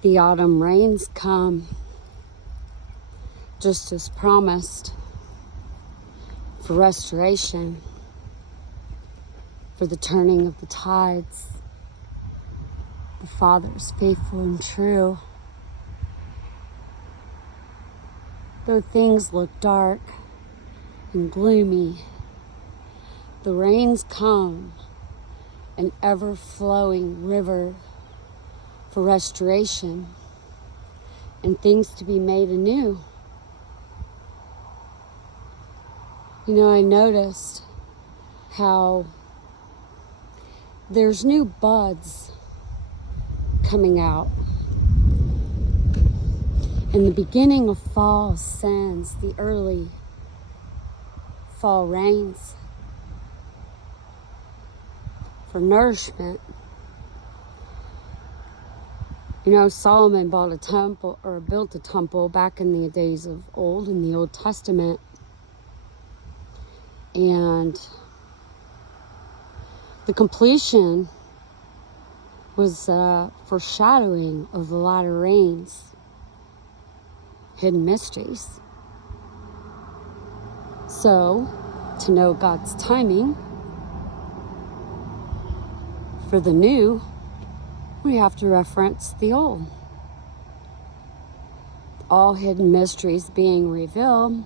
The autumn rains come, just as promised, for restoration, for the turning of the tides. The Father is faithful and true. Though things look dark and gloomy, the rains come, an ever-flowing river for restoration and things to be made anew. You know, I noticed how there's new buds coming out. And the beginning of fall sends the early fall rains for nourishment. You know, Solomon built a temple back in the days of old, in the Old Testament. And the completion was foreshadowing of the latter rains, hidden mysteries. So, to know God's timing for the new, we have to reference the old. All hidden mysteries being revealed,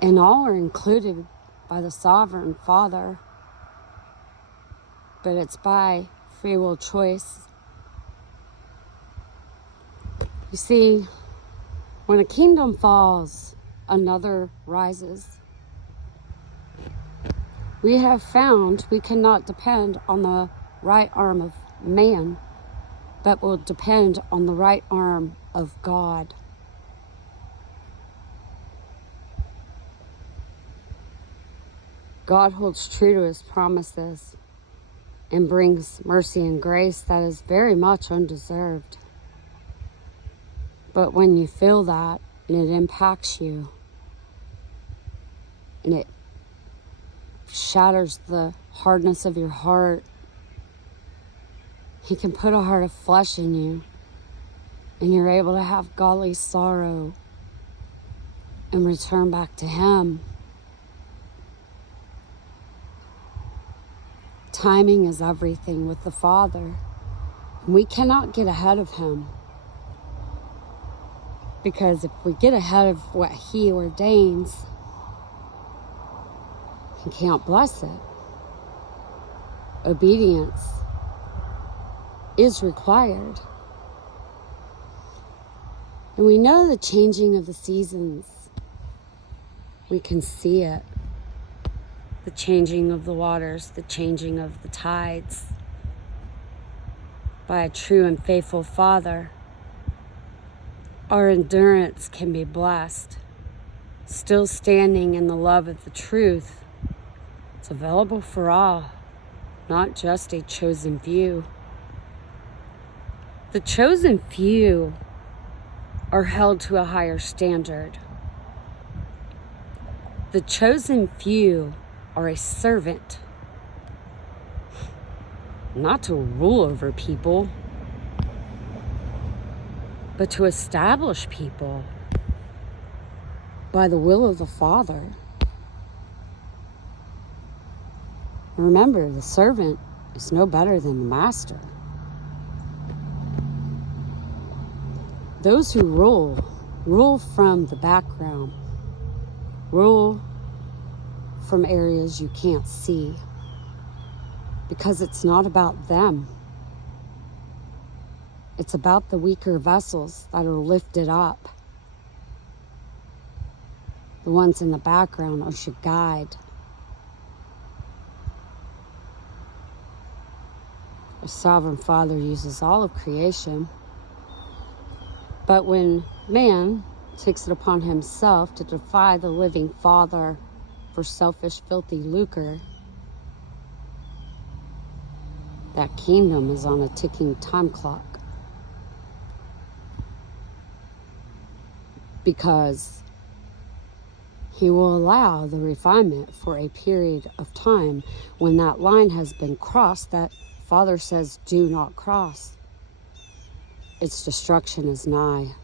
and all are included by the sovereign Father, but it's by free will choice. You see, when a kingdom falls, another rises. We have found we cannot depend on the right arm of man, but will depend on the right arm of God. God holds true to his promises and brings mercy and grace that is very much undeserved. But when you feel that and it impacts you and it shatters the hardness of your heart, he can put a heart of flesh in you and you're able to have godly sorrow and return back to him. Timing is everything with the Father. We cannot get ahead of him, because if we get ahead of what he ordains, he can't bless it. Obedience is required. And we know the changing of the seasons. We can see it. The changing of the waters, the changing of the tides, by a true and faithful Father. Our endurance can be blessed, still standing in the love of the truth. It's available for all, not just a chosen few. The chosen few are held to a higher standard. The chosen few are a servant, not to rule over people, but to establish people by the will of the Father. Remember, the servant is no better than the master. Those who rule from the background, rule from areas you can't see, because it's not about them. It's about the weaker vessels that are lifted up. The ones in the background are should guide. The sovereign Father uses all of creation, but when man takes it upon himself to defy the living Father for selfish, filthy lucre, that kingdom is on a ticking time clock. Because He will allow the refinement for a period of time. When that line has been crossed, that Father says, do not cross. Its destruction is nigh.